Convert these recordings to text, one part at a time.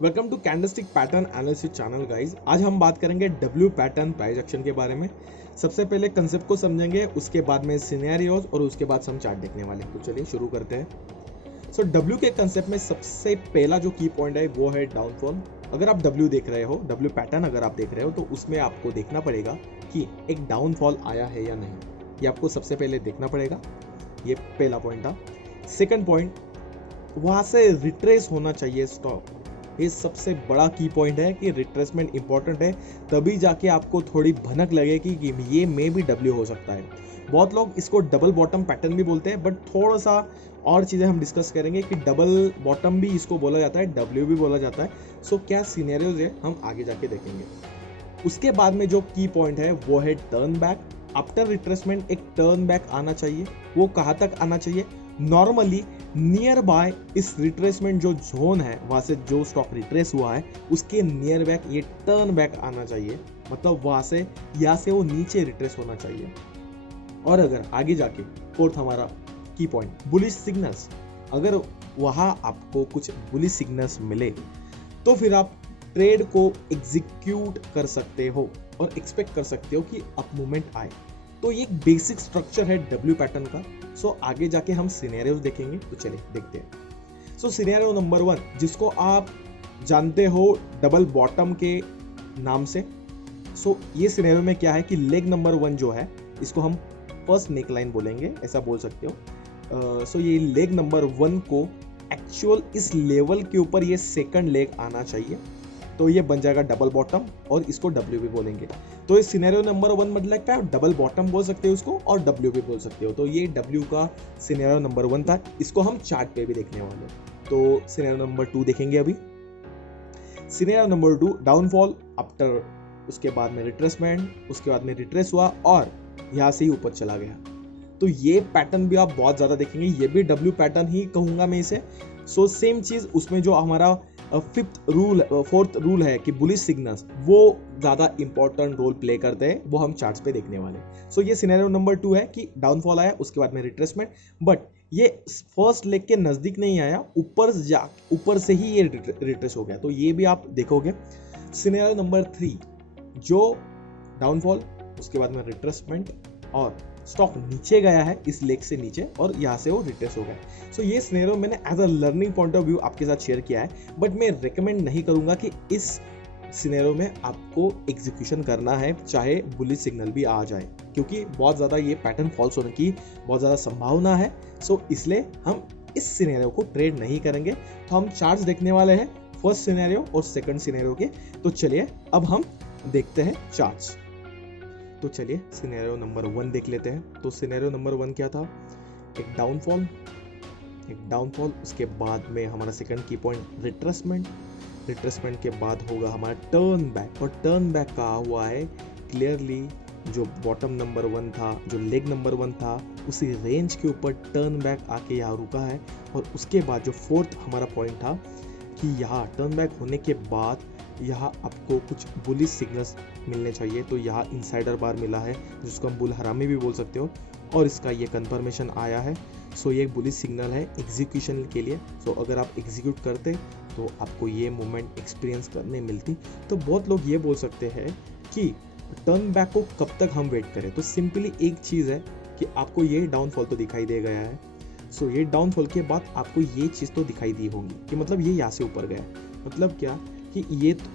Welcome to candlestick pattern analysis channel guys. आज हम बात करेंगे डब्ल्यू पैटर्न प्राइस एक्शन के बारे में। सबसे पहले कंसेप्ट को समझेंगे, उसके बाद में सिनेरियोज और उसके बाद हम चार्ट देखने वाले हैं। तो चलिए शुरू करते हैं। सो डब्ल्यू के कंसेप्ट में सबसे पहला जो की पॉइंट है वो है डाउनफॉल। अगर आप डब्ल्यू देख रहे हो, डब्ल्यू पैटर्न अगर आप देख रहे हो, तो उसमें आपको देखना पड़ेगा कि एक डाउनफॉल आया है या नहीं। ये आपको सबसे पहले देखना पड़ेगा। ये पहला पॉइंट था। सेकंड पॉइंट, वहां से रिट्रेस होना चाहिए स्टॉक। ये सबसे बड़ा की पॉइंट है कि रिट्रेसमेंट इंपॉर्टेंट है, तभी जाके आपको थोड़ी भनक लगेगी कि ये मे भी डब्ल्यू हो सकता है। बहुत लोग इसको डबल बॉटम पैटर्न भी बोलते हैं, बट थोड़ा सा और चीज़ें हम डिस्कस करेंगे कि डबल बॉटम भी इसको बोला जाता है, डब्ल्यू भी बोला जाता है। सो क्या सीनेरियोज है हम आगे जाके देखेंगे। उसके बाद में जो की पॉइंट है वो है टर्न बैक। आफ्टर रिट्रेसमेंट एक टर्न बैक आना चाहिए। वो कहाँ तक आना चाहिए? नॉर्मली नियर बाय इस रिट्रेसमेंट जो जोन है, वहां से जो स्टॉक रिट्रेस हुआ है उसके नियर बैक ये टर्न बैक आना चाहिए। मतलब वहां से या से वो नीचे रिट्रेस होना चाहिए। और अगर आगे जाके फोर्थ हमारा की पॉइंट बुलिश सिग्नल्स, अगर वहां आपको कुछ बुलिश सिग्नल्स मिले तो फिर आप ट्रेड को एग्जीक्यूट कर सकते हो और एक्सपेक्ट कर सकते हो कि अप मूवमेंट आए। तो ये एक बेसिक स्ट्रक्चर है डब्ल्यू पैटर्न का। सो आगे जाके हम सिनेरियोज देखेंगे। तो चलिए देखते हैं। सो सिनेरियो नंबर 1, जिसको आप जानते हो डबल बॉटम के नाम से। सो ये सिनेरियो में क्या है कि लेग नंबर 1 जो है, इसको हम फर्स्ट नेक लाइन बोलेंगे, ऐसा बोल सकते हो। सो ये लेग नंबर 1 को एक्चुअल इस लेवल के ऊपर ये सेकंड लेग आना चाहिए, तो ये बन जाएगा डबल बॉटम और इसको डब्ल्यू भी बोलेंगे। तो इस सिनेरियो नंबर 1 मतलब क्या है? डबल बॉटम बोल सकते हो उसको और डब्ल्यू भी बोल सकते हो। तो ये डब्ल्यू का सिनेरियो नंबर 1 था। इसको हम चार्ट पे भी देखने वाले हैं। तो सिनेरियो नंबर 2 देखेंगे अभी। सिनेरियो नंबर 2, डाउनफॉल आफ्टर, उसके बाद में रिट्रेसमेंट, उसके बाद में रिट्रेस हुआ और यहाँ से ही ऊपर चला गया। तो ये पैटर्न भी आप बहुत ज्यादा देखेंगे। ये भी डब्ल्यू पैटर्न ही कहूंगा मैं इसे। सो सेम चीज उसमें जो हमारा फोर्थ रूल है कि बुलिश सिग्नल्स वो ज्यादा इंपॉर्टेंट रोल प्ले करते हैं, वो हम चार्ट्स पे देखने वाले हैं। सो ये सिनेरियो नंबर 2 है कि डाउनफॉल आया, उसके बाद में रिट्रेसमेंट, बट ये फर्स्ट लेग के नजदीक नहीं आया, ऊपर से ही ये रिट्रेस हो गया। तो ये भी आप देखोगे। सिनेरियो नंबर 3, जो डाउनफॉल, उसके बाद में रिट्रेसमेंट और स्टॉक नीचे गया है इस लेग से नीचे और यहाँ से वो रिट्रेस हो गया। सो ये सिनेरियो मैंने as a learning point of view आपके साथ शेयर किया है, बट मैं रिकमेंड नहीं करूंगा कि इस सिनेरियो में आपको एग्जीक्यूशन करना है चाहे बुलिश सिग्नल भी आ जाए, क्योंकि बहुत ज़्यादा ये पैटर्न फॉल्स होने की बहुत ज़्यादा संभावना है। सो इसलिए हम इस सिनेरियो को ट्रेड नहीं करेंगे। तो हम चार्ट्स देखने वाले हैं फर्स्ट सिनेरियो और सेकंड सिनेरियो के। तो चलिए अब हम देखते हैं चार्ट्स। तो चलिए सिनेरियो नंबर 1 देख लेते हैं। तो सिनेरियो नंबर 1 क्या था? एक डाउनफॉल, उसके बाद में हमारा सेकंड की पॉइंट रिट्रेसमेंट के बाद होगा हमारा टर्न बैक। और टर्न बैक कहा हुआ है क्लियरली, जो बॉटम नंबर 1 था, जो लेग नंबर 1 था, उसी रेंज के ऊपर टर्न बैक आके यहाँ रुका है। और उसके बाद जो फोर्थ हमारा पॉइंट था कि यहाँ टर्न बैक होने के बाद यहाँ आपको कुछ बुलिश सिग्नल्स मिलने चाहिए। तो यहाँ इनसाइडर बार मिला है, जिसको हम बुल हरामी भी बोल सकते हो, और इसका ये कंफर्मेशन आया है। सो ये एक बुलिश सिग्नल है एग्जीक्यूशन के लिए। सो अगर आप एग्जीक्यूट करते तो आपको ये मूवमेंट एक्सपीरियंस करने मिलती। तो बहुत लोग ये बोल सकते हैं कि टर्न बैक को कब तक हम वेट करें। तो सिंपली एक चीज़ है कि आपको ये डाउनफॉल तो दिखाई दे गया है। सो ये डाउनफॉल के बाद आपको ये चीज़ तो दिखाई दी होगी कि मतलब ये यहाँ से ऊपर गया। मतलब क्या कि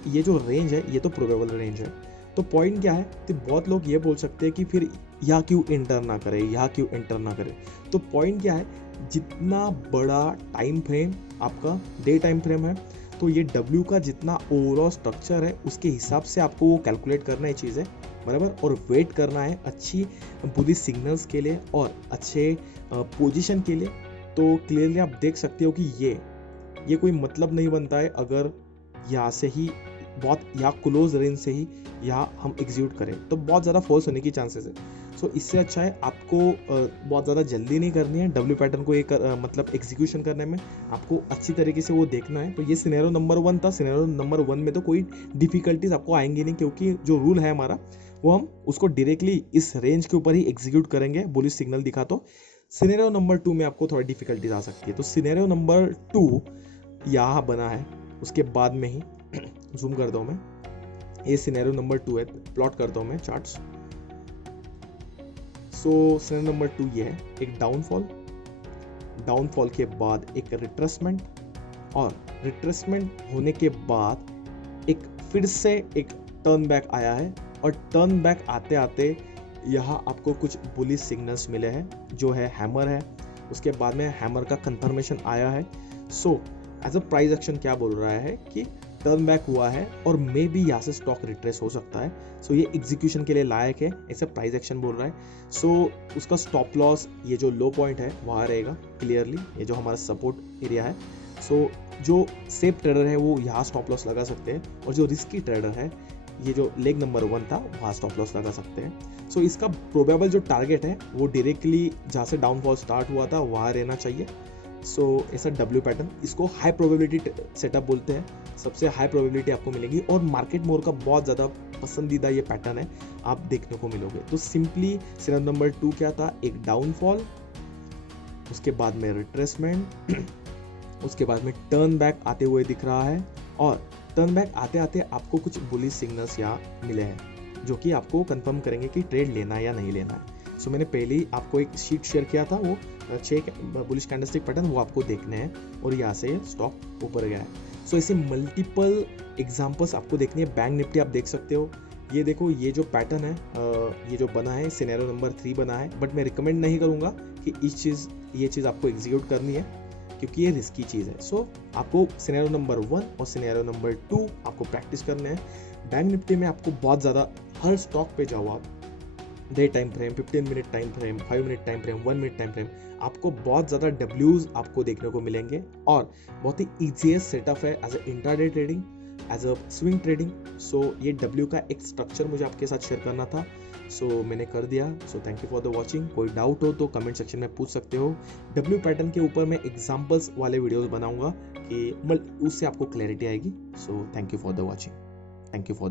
ये जो रेंज है ये तो प्रोबेबल रेंज है। तो पॉइंट क्या है कि बहुत लोग ये बोल सकते हैं कि फिर यहाँ क्यों एंटर ना करे। तो पॉइंट क्या है, जितना बड़ा टाइम फ्रेम आपका डे टाइम फ्रेम है, तो ये डब्ल्यू का जितना ओवरऑल स्ट्रक्चर है उसके हिसाब से आपको वो कैलकुलेट करना है चीज़ें, बराबर। और वेट करना है अच्छी बुलिश सिग्नल्स के लिए और अच्छे पोजीशन के लिए। तो क्लियरली आप देख सकते हो कि ये कोई मतलब नहीं बनता है अगर यहाँ से ही बहुत यहाँ क्लोज रेंज से ही यहाँ हम एग्जीक्यूट करें, तो बहुत ज़्यादा फॉल्स होने की चांसेस है। सो इससे अच्छा है आपको बहुत ज़्यादा जल्दी नहीं करनी है डब्ल्यू पैटर्न को एक मतलब एग्जीक्यूशन करने में, आपको अच्छी तरीके से वो देखना है। तो ये सिनेरियो नंबर 1 था। सिनेरियो नंबर 1 में तो कोई डिफिकल्टीज आपको आएंगी नहीं, क्योंकि जो रूल है हमारा वो हम उसको डायरेक्टली इस रेंज के ऊपर ही एग्जीक्यूट करेंगे बुलिश सिग्नल दिखा। तो सिनेरियो नंबर 2 में आपको थोड़ी डिफिकल्टीज आ सकती है। तो सिनेरियो नंबर 2 यहाँ बना है उसके बाद में ही जूम करता हूँ मैं, ये सिनेरियो नंबर 2 है, प्लॉट करता हूँ मैं चार्ट्स। सो सिनेरियो नंबर 2 ये है, एक डाउनफॉल के बाद एक रिट्रेसमेंट, और रिट्रेसमेंट होने के बाद एक फिर से एक टर्न बैक आया है, और टर्न बैक आते आते यहाँ आपको कुछ बुलिश सिग्नल्स मिले हैं, जो है हैमर है, उसके बाद में हैमर का कंफर्मेशन आया है। So as a price action क्या बोल रहा है कि टर्न बैक हुआ है और मे बी यहाँ से स्टॉक रिट्रेस हो सकता है। सो ये एग्जीक्यूशन के लिए लायक है, ऐसे प्राइस एक्शन बोल रहा है। सो उसका स्टॉप लॉस, ये जो लो पॉइंट है वहाँ रहेगा क्लियरली, ये जो हमारा सपोर्ट एरिया है। सो जो सेफ ट्रेडर है वो यहाँ स्टॉप लॉस लगा सकते हैं, और जो रिस्की ट्रेडर है, ये जो लेग नंबर 1 था वहाँ स्टॉप लॉस लगा सकते हैं। सो इसका प्रोबेबल जो टारगेट है वो डायरेक्टली जहाँ से डाउनफॉल स्टार्ट हुआ था वहाँ रहना चाहिए। सो ऐसा डब्ल्यू पैटर्न, इसको हाई प्रोबेबिलिटी सेटअप बोलते हैं, सबसे हाई प्रोबेबिलिटी आपको मिलेगी, और मार्केट मोर का बहुत ज़्यादा पसंदीदा ये पैटर्न है, आप देखने को मिलोगे। तो सिंपली सिनेरियो नंबर 2 क्या था, एक डाउनफॉल, उसके बाद में रिट्रेसमेंट, उसके बाद में टर्न बैक आते हुए दिख रहा है, और टर्न बैक आते आते आपको कुछ बुलिश सिग्नल्स यहाँ मिले हैं, जो कि आपको कंफर्म करेंगे कि ट्रेड लेना है या नहीं लेना है। सो मैंने पहले ही आपको एक शीट शेयर किया था, वो 6 बुलिश कैंडलस्टिक पैटर्न, वो आपको देखने हैं, और यहाँ से स्टॉक ऊपर गया है। सो ऐसे मल्टीपल एग्जांपल्स आपको देखनी है। बैंक निफ्टी आप देख सकते हो, ये देखो, ये जो पैटर्न है, ये जो बना है सिनेरियो नंबर 3 बना है, बट मैं रिकमेंड नहीं करूँगा कि ये चीज़ आपको एग्जीक्यूट करनी है, क्योंकि ये रिस्की चीज़ है। सो आपको सिनेरियो नंबर 1 और सिनेरियो नंबर 2 आपको प्रैक्टिस करने हैं। बैंक निफ्टी में आपको बहुत ज़्यादा, हर स्टॉक पे जाओ आप, day time frame, 15 minute time frame, 5 minute time frame, 1 minute time frame, आपको बहुत ज़्यादा डब्ल्यूज आपको देखने को मिलेंगे, और बहुत ही ईजीएस्ट सेटअप है as a intraday trading, as a swing trading. So ये डब्ल्यू का एक स्ट्रक्चर मुझे आपके साथ शेयर करना था, सो मैंने कर दिया। So thank you for the watching. कोई डाउट हो तो कमेंट सेक्शन में पूछ सकते हो। डब्ल्यू पैटर्न के ऊपर मैं एग्जाम्पल्स वाले वीडियोस बनाऊंगा कि उससे आपको क्लैरिटी आएगी। So thank you for the watching, thank you for